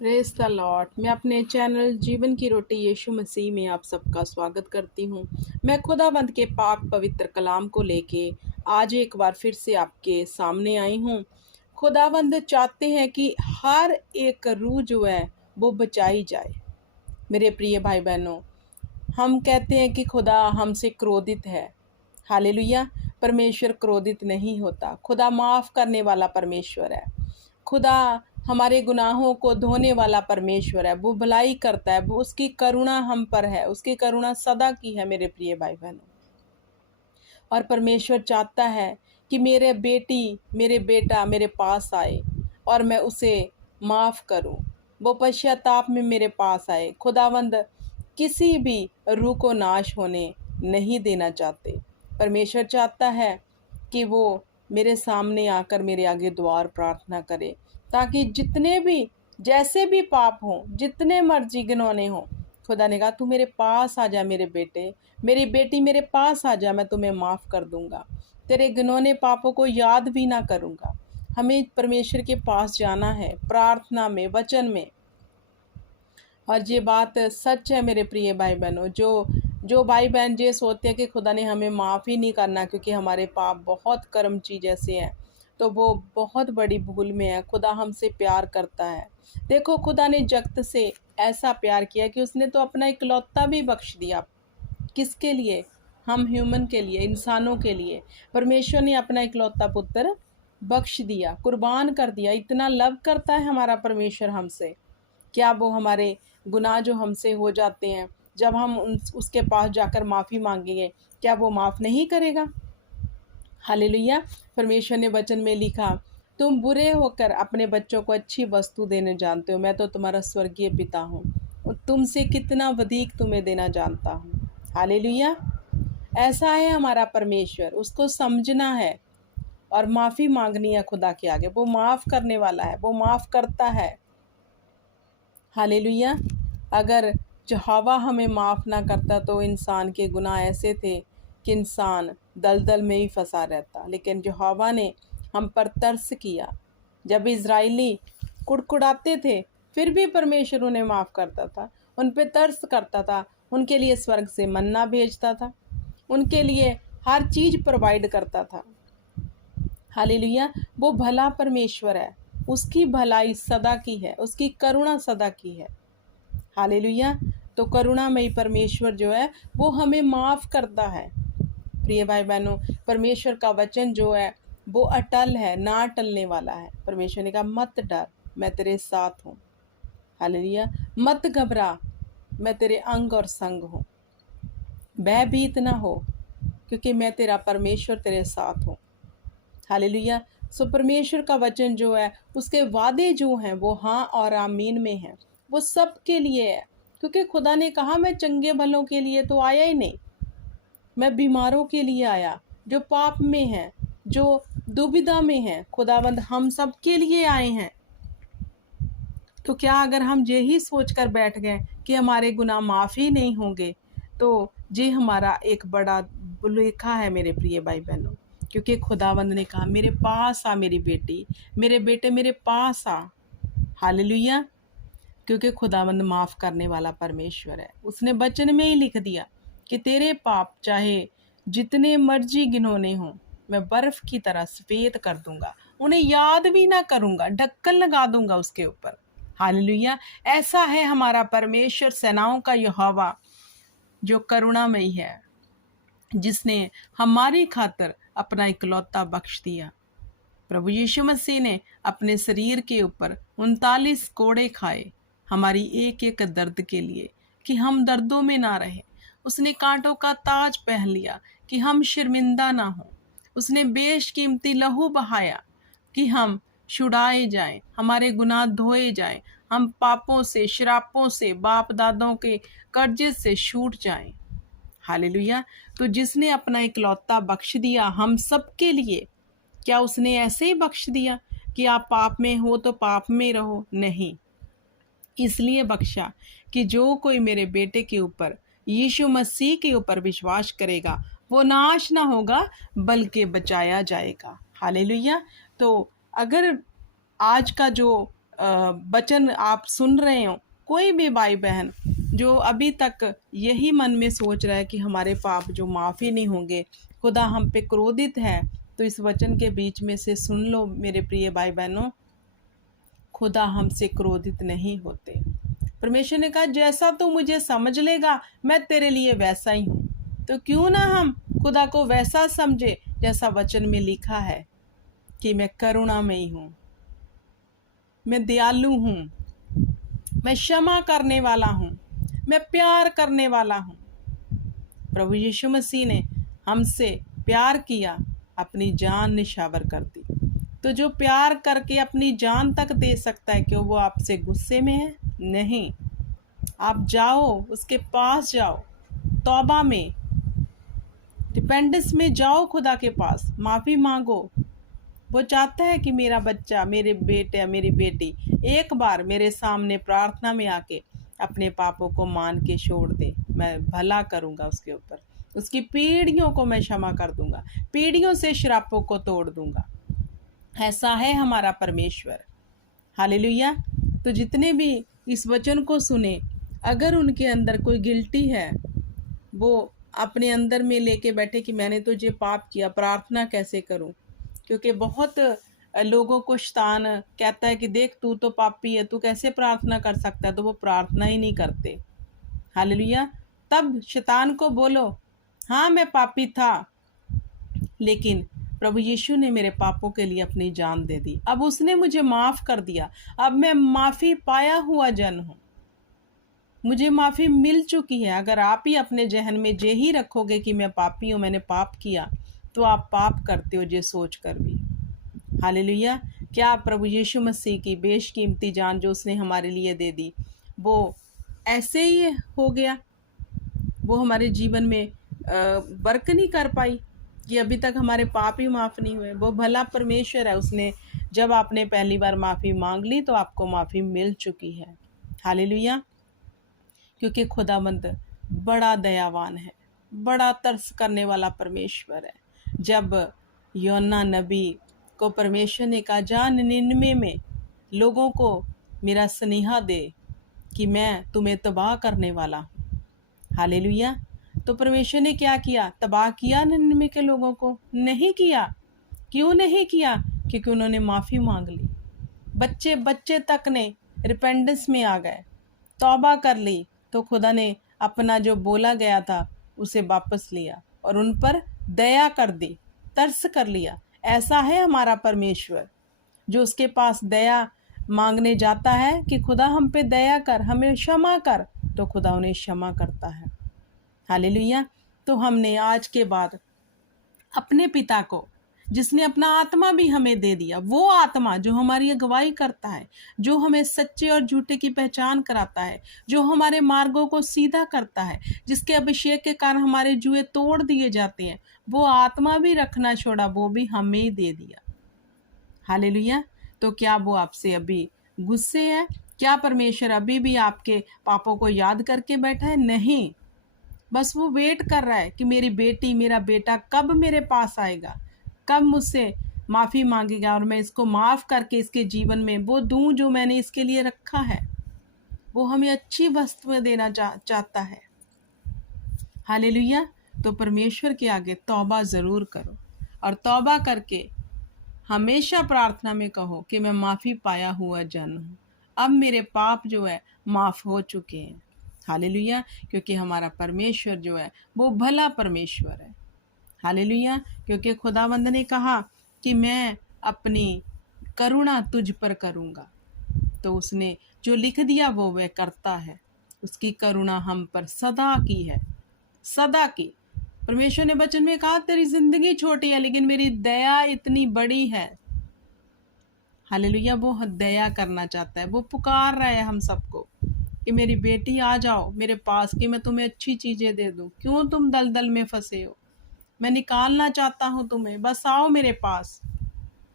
Praise the Lord. मैं अपने channel जीवन की रोटी यीशु मसीह में आप सबका स्वागत करती हूँ। मैं खुदावंद के पाक पवित्र कलाम को लेके आज एक बार फिर से आपके सामने आई हूँ। खुदावंद चाहते हैं कि हर एक रूह जो है वो बचाई जाए। मेरे प्रिय भाई बहनों, हम कहते हैं कि खुदा हमसे क्रोधित है। हालेलुया। परमेश्वर क्रोधित नहीं होता। खुदा माफ़ करने वाला परमेश्वर है। खुदा हमारे गुनाहों को धोने वाला परमेश्वर है। वो भलाई करता है। वो उसकी करुणा हम पर है। उसकी करुणा सदा की है मेरे प्रिय भाई बहनों। और परमेश्वर चाहता है कि मेरे बेटी मेरे बेटा मेरे पास आए और मैं उसे माफ़ करूं। वो पश्चाताप में मेरे पास आए। खुदावंद किसी भी रूह को नाश होने नहीं देना चाहते। परमेश्वर चाहता है कि वो मेरे सामने आकर मेरे आगे दुआर प्रार्थना करे, ताकि जितने भी जैसे भी पाप हों, जितने मर्जी गिनौने हों, खुदा ने कहा तू मेरे पास आ जा मेरे बेटे, मेरी बेटी मेरे पास आ जा, मैं तुम्हें माफ़ कर दूंगा, तेरे गिनौने पापों को याद भी ना करूंगा। हमें परमेश्वर के पास जाना है प्रार्थना में, वचन में। और ये बात सच है मेरे प्रिय भाई बहनों। जो भाई बहन ये सोचते हैं कि खुदा ने हमें माफ़ ही नहीं करना क्योंकि हमारे पाप बहुत कर्म चीज जैसे हैं, तो वो बहुत बड़ी भूल में है। खुदा हमसे प्यार करता है। देखो, खुदा ने जगत से ऐसा प्यार किया कि उसने तो अपना इकलौता भी बख्श दिया। किसके लिए? हम ह्यूमन के लिए, इंसानों के लिए। परमेश्वर ने अपना इकलौता पुत्र बख्श दिया, कुर्बान कर दिया। इतना लव करता है हमारा परमेश्वर हमसे। क्या वो हमारे गुनाह जो हमसे हो जाते हैं, जब हम उसके पास जाकर माफ़ी मांगेंगे, क्या वो माफ़ नहीं करेगा? हालेलुया। परमेश्वर ने वचन में लिखा, तुम बुरे होकर अपने बच्चों को अच्छी वस्तु देने जानते हो, मैं तो तुम्हारा स्वर्गीय पिता हूँ और तुमसे कितना अधिक तुम्हें देना जानता हूँ। हालेलुया। ऐसा है हमारा परमेश्वर। उसको समझना है और माफ़ी मांगनी है खुदा के आगे। वो माफ़ करने वाला है, वो माफ़ करता है। हालेलुया। अगर यहोवा हमें माफ़ ना करता तो इंसान के गुनाह ऐसे थे कि इंसान दलदल में ही फंसा रहता, लेकिन यहोवा ने हम पर तरस किया। जब इज़राइली कुड़कुड़ाते थे फिर भी परमेश्वर उन्हें माफ़ करता था, उन पे तरस करता था, उनके लिए स्वर्ग से मन्ना भेजता था, उनके लिए हर चीज़ प्रोवाइड करता था। हालेलुया। वो भला परमेश्वर है। उसकी भलाई सदा की है, उसकी करुणा सदा की है। हालेलुया। तो करुणामयी परमेश्वर जो है वो हमें माफ़ करता है। प्रिय भाई बहनों, परमेश्वर का वचन जो है वो अटल है, ना टलने वाला है। परमेश्वर ने कहा मत डर, मैं तेरे साथ हूँ। हालेलुया। मत घबरा, मैं तेरे अंग और संग हूँ। भयभीत ना हो, क्योंकि मैं तेरा परमेश्वर तेरे साथ हूँ। हालेलुया। सो परमेश्वर का वचन जो है उसके वादे जो हैं वो हाँ और आमीन में हैं। वो सब के लिए है, क्योंकि खुदा ने कहा मैं चंगे भलों के लिए तो आया ही नहीं, मैं बीमारों के लिए आया, जो पाप में हैं, जो दुविधा में हैं। खुदावंद हम सब के लिए आए हैं। तो क्या अगर हम यही सोच कर बैठ गए कि हमारे गुनाह माफ़ ही नहीं होंगे, तो ये हमारा एक बड़ा भुलेखा है मेरे प्रिय भाई बहनों। क्योंकि खुदावंद ने कहा मेरे पास आ मेरी बेटी, मेरे बेटे मेरे पास आ। हालेलुया। क्योंकि खुदावंद माफ़ करने वाला परमेश्वर है। उसने वचन में ही लिख दिया कि तेरे पाप चाहे जितने मर्जी गिनौने हों, मैं बर्फ की तरह सफ़ेद कर दूंगा, उन्हें याद भी ना करूंगा, ढक्कन लगा दूंगा उसके ऊपर। हालेलुया। ऐसा है हमारा परमेश्वर, सेनाओं का यहोवा, जो करुणामयी है, जिसने हमारी खातिर अपना इकलौता बख्श दिया। प्रभु यीशु मसीह ने अपने शरीर के ऊपर 39 कोड़े खाए हमारी एक एक दर्द के लिए, कि हम दर्दों में ना रहें। उसने कांटों का ताज पहन लिया कि हम शर्मिंदा ना हो। उसने बेशकीमती लहू बहाया कि हम छुड़ाए जाएं, हमारे गुनाह धोए जाएं, हम पापों से, श्रापों से, बाप दादों के कर्जे से छूट जाएं। हालेलुया। तो जिसने अपना इकलौता बख्श दिया हम सब के लिए, क्या उसने ऐसे ही बख्श दिया कि आप पाप में हो तो पाप में रहो? नहीं, इसलिए बख्शा कि जो कोई मेरे बेटे के ऊपर, यीशु मसीह के ऊपर विश्वास करेगा वो नाश ना होगा बल्कि बचाया जाएगा। हालेलुया। तो अगर आज का जो वचन आप सुन रहे हो, कोई भी भाई बहन जो अभी तक यही मन में सोच रहा है कि हमारे पाप जो माफ़ी नहीं होंगे, खुदा हम पे क्रोधित है, तो इस वचन के बीच में से सुन लो मेरे प्रिय भाई बहनों, खुदा हमसे क्रोधित नहीं होते। परमेश्वर ने कहा जैसा तू मुझे समझ लेगा मैं तेरे लिए वैसा ही हूँ। तो क्यों ना हम खुदा को वैसा समझे जैसा वचन में लिखा है कि मैं करुणामयी हूँ, मैं दयालु हूँ, मैं क्षमा करने वाला हूँ, मैं प्यार करने वाला हूँ। प्रभु यीशु मसीह ने हमसे प्यार किया, अपनी जान निछावर कर दी। तो जो प्यार करके अपनी जान तक दे सकता है, क्यों वो आपसे गुस्से में है? नहीं। आप जाओ, उसके पास जाओ, तौबा में, रिपेंटेंस में जाओ, खुदा के पास माफ़ी मांगो। वो चाहता है कि मेरा बच्चा, मेरे बेटे, मेरी बेटी एक बार मेरे सामने प्रार्थना में आके अपने पापों को मान के छोड़ दे। मैं भला करूँगा उसके ऊपर, उसकी पीढ़ियों को मैं क्षमा कर दूंगा, पीढ़ियों से श्रापों को तोड़ दूंगा। ऐसा है हमारा परमेश्वर। हालेलुया। तो जितने भी इस वचन को सुने, अगर उनके अंदर कोई गिल्टी है, वो अपने अंदर में लेके बैठे कि मैंने तो ये पाप किया, प्रार्थना कैसे करूं? क्योंकि बहुत लोगों को शैतान कहता है कि देख तू तो पापी है, तू कैसे प्रार्थना कर सकता है, तो वो प्रार्थना ही नहीं करते। हालेलुया। तब शैतान को बोलो, हाँ मैं पापी था, लेकिन प्रभु यीशु ने मेरे पापों के लिए अपनी जान दे दी, अब उसने मुझे माफ़ कर दिया, अब मैं माफ़ी पाया हुआ जन हूँ, मुझे माफ़ी मिल चुकी है। अगर आप ही अपने जहन में जे ही रखोगे कि मैं पापी हूँ, मैंने पाप किया, तो आप पाप करते हो ये सोच कर भी। हालेलुया। क्या प्रभु यीशु मसीह की बेशकीमती जान जो उसने हमारे लिए दे दी, वो ऐसे ही हो गया? वो हमारे जीवन में वर्क नहीं कर पाई कि अभी तक हमारे पाप ही माफ़ नहीं हुए? वो भला परमेश्वर है, उसने जब आपने पहली बार माफ़ी मांग ली तो आपको माफ़ी मिल चुकी है। हालेलुया। क्योंकि खुदावंद बड़ा दयावान है, बड़ा तरस करने वाला परमेश्वर है। जब योना नबी को परमेश्वर ने कहा जा निन्वे में लोगों को मेरा स्नेहा दे कि मैं तुम्हें तबाह करने वाला हूँ। हालेलुया। तो परमेश्वर ने क्या किया? तबाह किया निन्वे के लोगों को? नहीं किया। क्यों नहीं किया? क्योंकि उन्होंने माफ़ी मांग ली। बच्चे बच्चे तक ने रिपेंडेंस में आ गए, तौबा कर ली, तो खुदा ने अपना जो बोला गया था उसे वापस लिया और उन पर दया कर दी, तरस कर लिया। ऐसा है हमारा परमेश्वर, जो उसके पास दया मांगने जाता है कि खुदा हम पे दया कर, हमें क्षमा कर, तो खुदा उन्हें क्षमा करता है। हालेलुया। तो हमने आज के बाद अपने पिता को, जिसने अपना आत्मा भी हमें दे दिया, वो आत्मा जो हमारी अगुवाई करता है, जो हमें सच्चे और झूठे की पहचान कराता है, जो हमारे मार्गों को सीधा करता है, जिसके अभिषेक के कारण हमारे जुए तोड़ दिए जाते हैं, वो आत्मा भी रखना छोड़ा, वो भी हमें दे दिया। हालेलुया। तो क्या वो आपसे अभी गुस्से है? क्या परमेश्वर अभी भी आपके पापों को याद करके बैठा है? नहीं। बस वो वेट कर रहा है कि मेरी बेटी, मेरा बेटा कब मेरे पास आएगा, कब मुझसे माफ़ी मांगेगा और मैं इसको माफ़ करके इसके जीवन में वो दूं जो मैंने इसके लिए रखा है। वो हमें अच्छी वस्तुएं देना चाहता है। हालेलुया। तो परमेश्वर के आगे तौबा ज़रूर करो और तौबा करके हमेशा प्रार्थना में कहो कि मैं माफ़ी पाया हुआ जन हूँ, अब मेरे पाप जो है माफ़ हो चुके हैं। हालेलुया। क्योंकि हमारा परमेश्वर जो है वो भला परमेश्वर है। हालेलुया। क्योंकि खुदावंद ने कहा कि मैं अपनी करुणा तुझ पर करूँगा, तो उसने जो लिख दिया वो वह करता है। उसकी करुणा हम पर सदा की है, सदा की। परमेश्वर ने वचन में कहा तेरी जिंदगी छोटी है लेकिन मेरी दया इतनी बड़ी है। हालेलुया। वो दया करना चाहता है, वो पुकार रहा है हम सबको कि मेरी बेटी आ जाओ मेरे पास, कि मैं तुम्हें अच्छी चीज़ें दे दूं। क्यों तुम दलदल में फंसे हो? मैं निकालना चाहता हूं तुम्हें, बस आओ मेरे पास।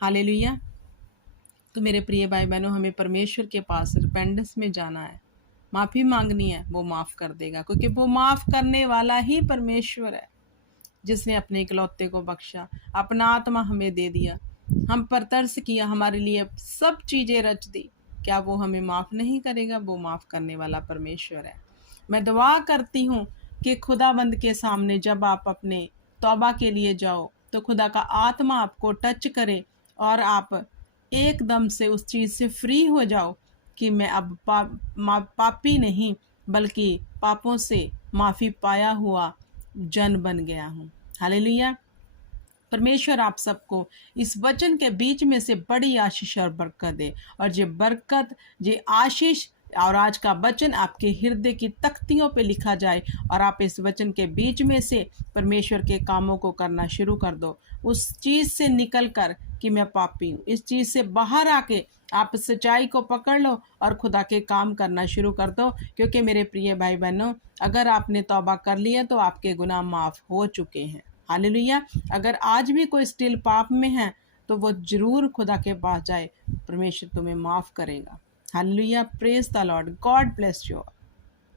हालेलुया। तो मेरे प्रिय भाई बहनों, हमें परमेश्वर के पास रिपेंडेंस में जाना है, माफ़ी मांगनी है, वो माफ़ कर देगा, क्योंकि वो माफ़ करने वाला ही परमेश्वर है, जिसने अपने इकलौते को बख्शा, अपना आत्मा हमें दे दिया, हम पर तरस किया, हमारे लिए सब चीज़ें रच दी। क्या वो हमें माफ़ नहीं करेगा? वो माफ़ करने वाला परमेश्वर है। मैं दुआ करती हूँ कि खुदाबंद के सामने जब आप अपने तौबा के लिए जाओ तो खुदा का आत्मा आपको टच करे और आप एकदम से उस चीज़ से फ्री हो जाओ कि मैं अब पापी नहीं बल्कि पापों से माफ़ी पाया हुआ जन बन गया हूँ। हालेलुया। परमेश्वर आप सबको इस वचन के बीच में से बड़ी आशीष और बरकत दे, और ये बरकत, ये आशीष और आज का वचन आपके हृदय की तख्तियों पे लिखा जाए और आप इस वचन के बीच में से परमेश्वर के कामों को करना शुरू कर दो। उस चीज़ से निकल कर कि मैं पापी हूँ, इस चीज़ से बाहर आके आप सच्चाई को पकड़ लो और खुदा के काम करना शुरू कर दो। क्योंकि मेरे प्रिय भाई बहनों, अगर आपने तौबा कर लिया तो आपके गुनाह माफ़ हो चुके हैं। हालेलुया। अगर आज भी कोई स्टिल पाप में है तो वो जरूर खुदा के पास जाए, परमेश्वर तुम्हें माफ़ करेगा। Hallelujah. Praise the Lord. God bless you.